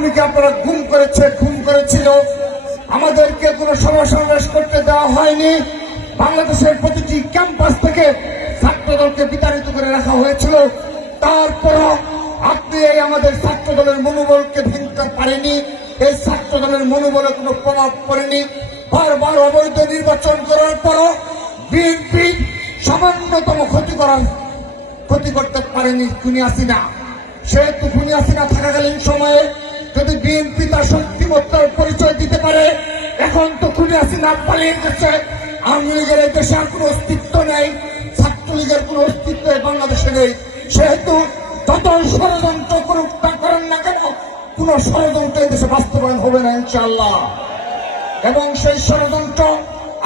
কর্মীকে আপনারা খুন করেছিল। আমাদেরকে কোনো সভা সমাবেশ করতে দেওয়া হয়নি। বাংলাদেশের প্রতিটি ক্যাম্পাস থেকে ছাত্রদলকে বিতাড়িত করে রাখা হয়েছিল। তারপরও আপনি এই আমাদের ছাত্রদলের মনোবলকে ভেঙতে পারেনি। এই ছাত্রদলের মনোবলে কোনো প্রভাব পড়েনি। বারবার অবৈধ নির্বাচন করার পরও বিএনপি সামান্যতম ক্ষতি করতে পারেনি খুনি হাসিনা। সেহেতু খুনি হাসিনা থাকাকালীন সময়ে যদি বিএনপি তার শক্তিমত্তার পরিচয় দিতে পারে, এখন তো খুনি হাসিনা পালিয়ে গেছে। আওয়ামী লীগের এই দেশে আর কোনো অস্তিত্ব নেই, ছাত্রলীগের কোনো অস্তিত্ব বাংলাদেশে নেই। সেহেতু যত ষড়যন্ত্র করুক তা করেন না কেন, কোন ষড়যন্ত্র এই দেশে বাস্তবায়ন হবে না ইনশাআল্লাহ। এবং সেই ষড়যন্ত্র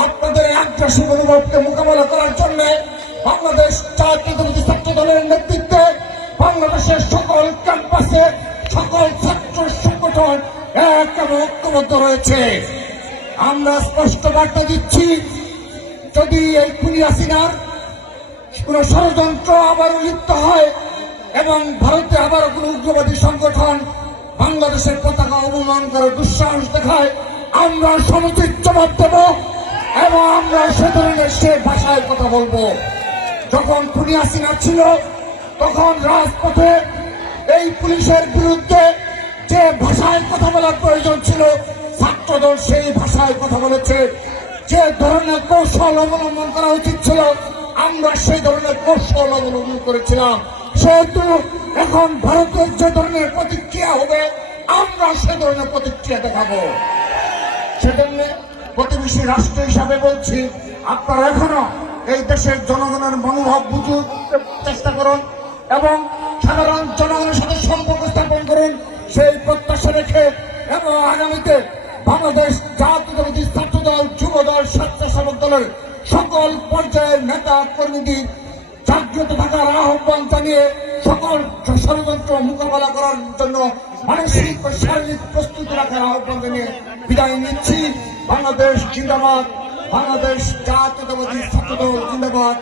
আপনাদের আগ্রাসী মনোভাবকে মোকাবেলা করার জন্য বাংলাদেশ জাতীয়তাবাদী ছাত্র দলের নেতৃত্বে বাংলাদেশের সকল ক্যাম্পাসে সকল ছাত্র সংগঠন এক এবং ঐক্যবদ্ধ রয়েছে। আমরা স্পষ্ট বার্তা দিচ্ছি, যদি এই খুনি হাসিনার কোন ষড়যন্ত্র আবার লিপ্ত হয় এবং ভারতে আবার কোন উগ্রবাদী সংগঠন বাংলাদেশের পতাকা অবমান করে দুঃসাহস দেখায়, আমরা সমুচিত জবাব দেব এবং আমরা সে ধরনের সে ভাষায় কথা বলবো। যখন খুনি হাসিনা ছিল তখন রাজপথে এই পুলিশের বিরুদ্ধে যে ভাষায় কথা বলার প্রয়োজন ছিল, ছাত্রদল সেই ভাষায় কথা বলেছে। যে ধরনের কৌশল অবলম্বন করা উচিত ছিল, আমরা সেই ধরনের কৌশল অবলম্বন করেছিলাম। সেহেতু এখন ভারতের যে ধরনের প্রতিক্রিয়া হবে, আমরা সে ধরনের প্রতিক্রিয়া দেখাবো। সেজন্য প্রতিবেশী রাষ্ট্র হিসাবে বলছি, আপনারা এখনো এই দেশের জনগণের মনোভাব বুঝতে চেষ্টা করুন এবং সাধারণ জনগণের সাথে সম্পর্ক স্থাপন করুন, সেই প্রত্যাশা রেখে এবং আগামীতে বাংলাদেশ জাতীয়তাবাদী ছাত্রদল, যুবদল, স্বেচ্ছাসেবক দলের সকল পর্যায়ের নেতা কর্মীদের জাগ্রত থাকার আহ্বান জানিয়ে সকল ষড়যন্ত্র মোকাবেলা করার জন্য মানসিক ও শারীরিক প্রস্তুতি রাখার আহ্বান জানিয়ে বিদায় নিচ্ছি। বাংলাদেশ জিন্দাবাদ, বাংলাদেশ জাতীয়তাবাদী ছাত্রদল জিন্দাবাদ।